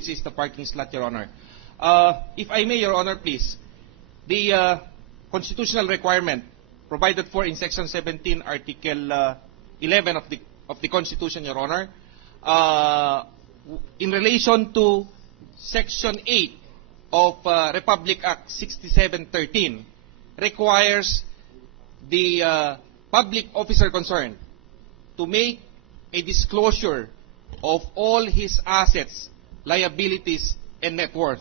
which is the parking slot, Your Honor. If I may, Your Honor, please, the constitutional requirement provided for in Section 17, Article 11 of the Constitution, Your Honor, in relation to Section 8 of Republic Act 6713, requires the public officer concerned to make a disclosure of all his assets, liabilities, and net worth,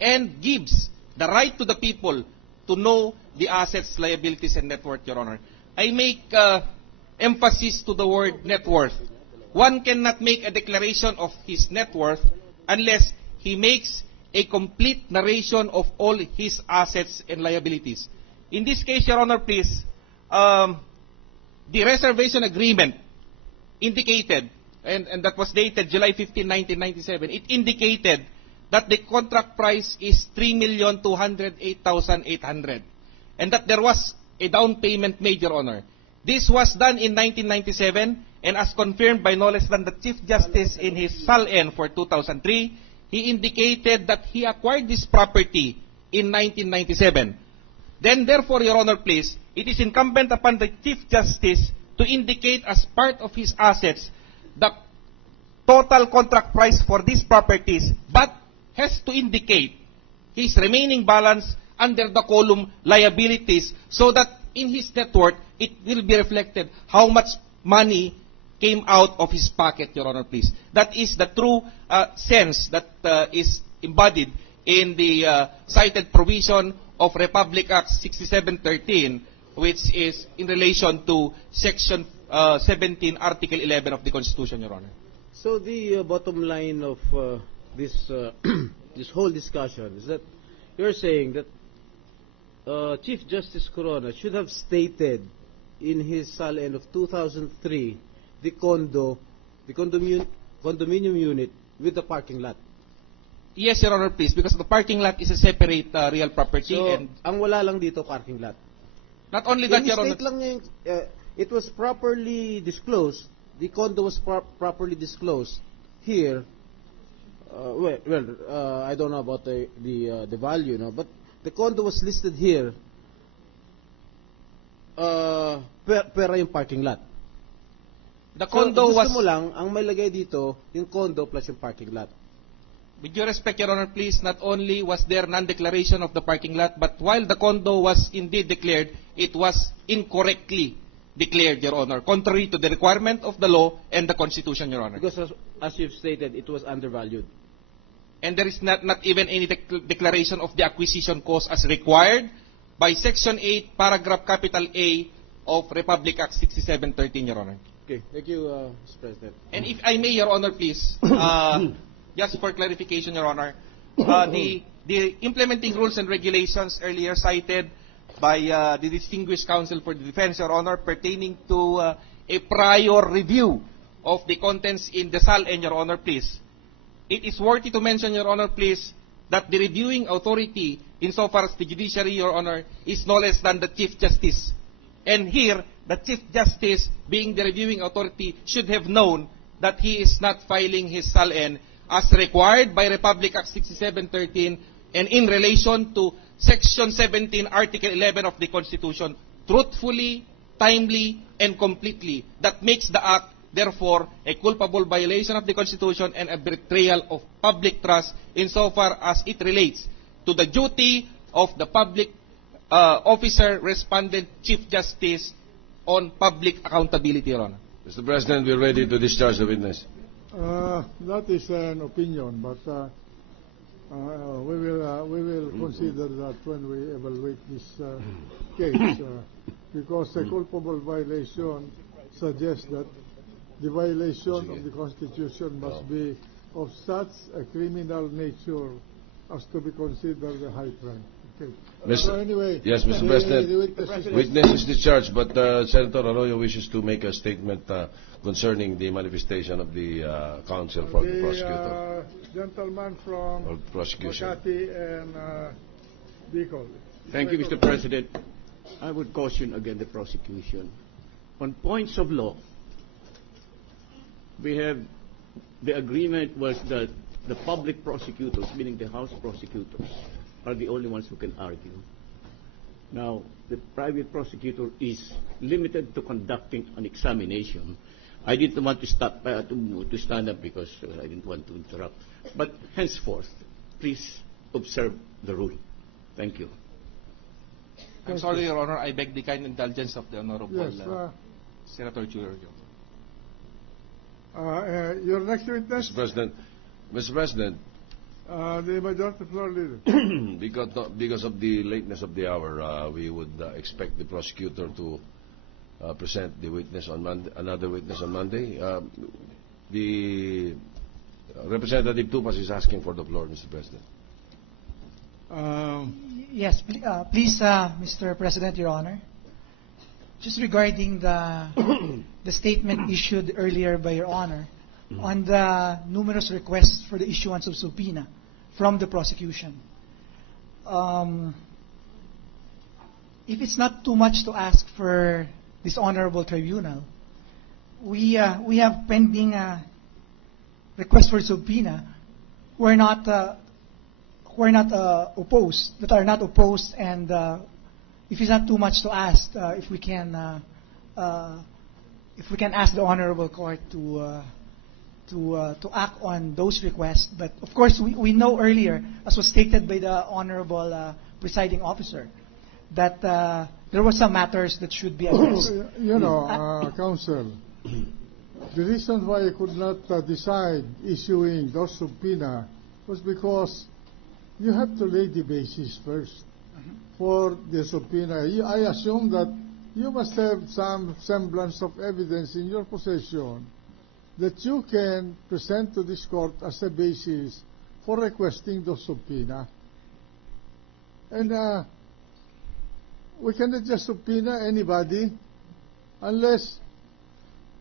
and gives the right to the people to know the assets, liabilities, and net worth, Your Honor. I make emphasis to the word net worth. One cannot make a declaration of his net worth unless he makes a complete narration of all his assets and liabilities. In this case, Your Honor, please, the reservation agreement indicated, and that was dated July 15, 1997, it indicated that the contract price is 3,208,800 and that there was a down payment made, Your Honor. This was done in 1997, and as confirmed by no less than the Chief Justice in his SAL-N for 2003, he indicated that he acquired this property in 1997. Then, therefore, Your Honor, please, it is incumbent upon the Chief Justice to indicate as part of his assets the total contract price for these properties, but has to indicate his remaining balance under the column liabilities so that in his net worth, it will be reflected how much money came out of his pocket, Your Honor, please. That is the true sense that is embodied in the cited provision of Republic Act 6713, which is in relation to Section 17, Article 11 of the Constitution, Your Honor. So the bottom line of this this whole discussion is that you're saying that Chief Justice Corona should have stated in his SAL-N of 2003 the condominium unit with the parking lot. Yes, Your Honor, please, because the parking lot is a separate real property. So, and ang wala lang dito parking lot. not only that, Your Honor, Lang niya, it was properly disclosed. The condo was properly disclosed here. I don't know about the value, no, but the condo was listed here. Pera yung parking lot. the condo so, was... gusto mo lang, ang may lagay dito, yung condo plus yung parking lot. With due respect, Your Honor, please, not only was there non-declaration of the parking lot, but while the condo was indeed declared, it was incorrectly declared, Your Honor, contrary to the requirement of the law and the Constitution, Your Honor. Because as you've stated, it was undervalued. And there is not even any declaration of the acquisition cost as required by Section 8, Paragraph Capital A of Republic Act 6713, Your Honor. Okay, thank you, Mr. President. And if I may, Your Honor, please, just for clarification, Your Honor, the implementing rules and regulations earlier cited by the distinguished counsel for the defense, Your Honor, pertaining to a prior review of the contents in the SAL-N, Your Honor, please. It is worthy to mention, Your Honor, please, that the reviewing authority, insofar as the judiciary, Your Honor, is no less than the Chief Justice. And here, the Chief Justice, being the reviewing authority, should have known that he is not filing his SAL-N as required by Republic Act 6713 and in relation to Section 17, Article 11 of the Constitution, truthfully, timely, and completely. That makes the act, therefore, a culpable violation of the Constitution and a betrayal of public trust insofar as it relates to the duty of the public officer, respondent, Chief Justice on public accountability, Your Honor. Mr. President, we're ready to discharge the witness. That is an opinion, but we will consider that when we evaluate this case, because a culpable violation suggests that the violation of the Constitution must be of such a criminal nature as to be considered a high crime. Okay. So anyway, yes, Mr. President, witness is discharged, but Senator Arroyo wishes to make a statement concerning the manifestation of the counsel for the prosecutor. Gentleman from prosecution. Makati and Bicol. Thank you, Mr. President. I would caution again the prosecution. On points of law, we have the agreement was that the public prosecutors, meaning the House prosecutors, are the only ones who can argue. Now, the private prosecutor is limited to conducting an examination. I didn't want to to stand up because I didn't want to interrupt. But henceforth, please observe the rule. Thank you. I'm sorry, Your Honor. I beg the kind indulgence of the Honorable Yes, Senator Churio. your next witness, Mr. President, the majority floor leader. because of the lateness of the hour, we would expect the prosecutor to present the witness on Monday, another witness on Monday. The Representative Tupas is asking for the floor, Mr. President. Yes, please, Mr. President, Your Honor. Just regarding the statement issued earlier by Your Honor on the numerous requests for the issuance of subpoena from the prosecution. If it's not too much to ask for this honorable tribunal, we have pending requests for subpoena who are not opposed, that are not opposed, and if it's not too much to ask, if we can ask the honorable court to act on those requests. But of course, we know earlier, as was stated by the honorable presiding officer, that there were some matters that should be addressed. Counsel, the reason why I could not decide issuing those subpoena was because you have to lay the basis first for the subpoena. I assume that you must have some semblance of evidence in your possession that you can present to this court as a basis for requesting the subpoena. And we cannot just subpoena anybody unless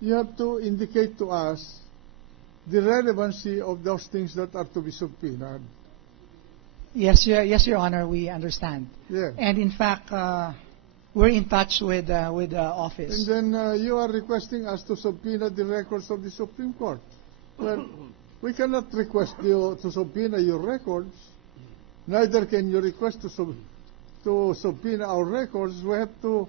you have to indicate to us the relevancy of those things that are to be subpoenaed. Yes, Your Honor, we understand. Yeah. And in fact, we're in touch with the office. And then you are requesting us to subpoena the records of the Supreme Court. Well, we cannot request you to subpoena your records. Neither can you request to subpoena our records. We have to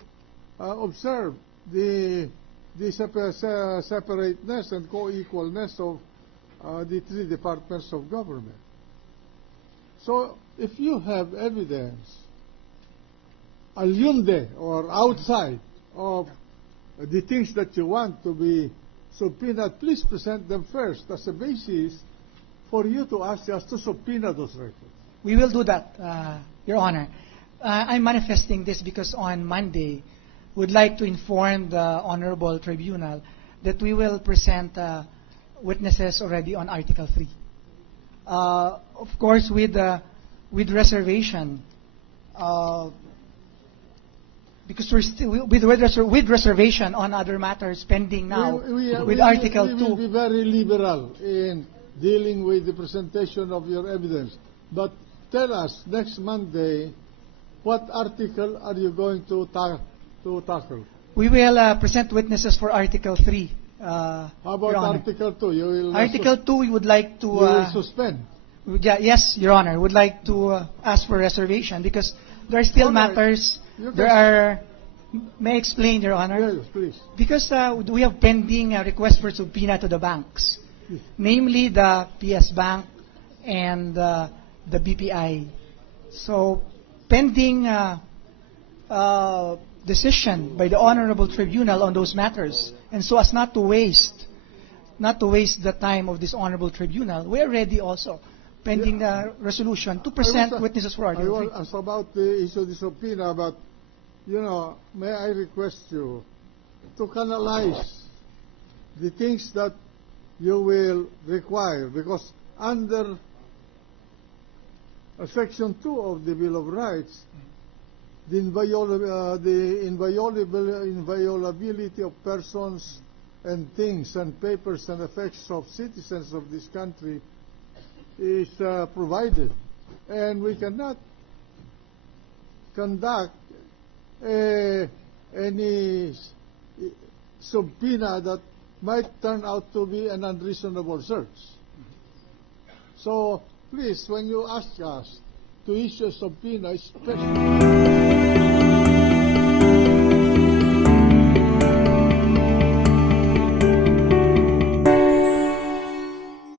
observe the separateness and co-equalness of the three departments of government. So, if you have evidence, aliunde or outside of the things that you want to be subpoenaed, please present them first as a basis for you to ask us to subpoena those records. We will do that, Your Honor. I'm manifesting this because on Monday, we'd like to inform the Honorable Tribunal that we will present witnesses already on Article 3. Of course, with reservation, because we're still with reservation on other matters pending now with Article 2. We will be very liberal in dealing with the presentation of your evidence. But tell us, next Monday, what article are you going to tackle? We will present witnesses for Article 3. How about Article 2? You will Article 2, we would like to... you will suspend? Yes, Your Honor. We would like to ask for reservation because there are still matters... May I explain, Your Honor? Yes, please. Because we have pending a request for subpoena to the banks, namely the PS Bank and the BPI. So, pending decision by the Honorable Tribunal on those matters, and so as not to waste the time of this Honorable Tribunal, we are ready also, pending the resolution, to present witnesses for Article 3. I was about to issue the subpoena, but, may I request you to canalize the things that you will require, because under Section 2 of the Bill of Rights, the inviolability of persons and things and papers and effects of citizens of this country is provided. And we cannot conduct any subpoena that might turn out to be an unreasonable search. So please, when you ask us to issue a subpoena, especially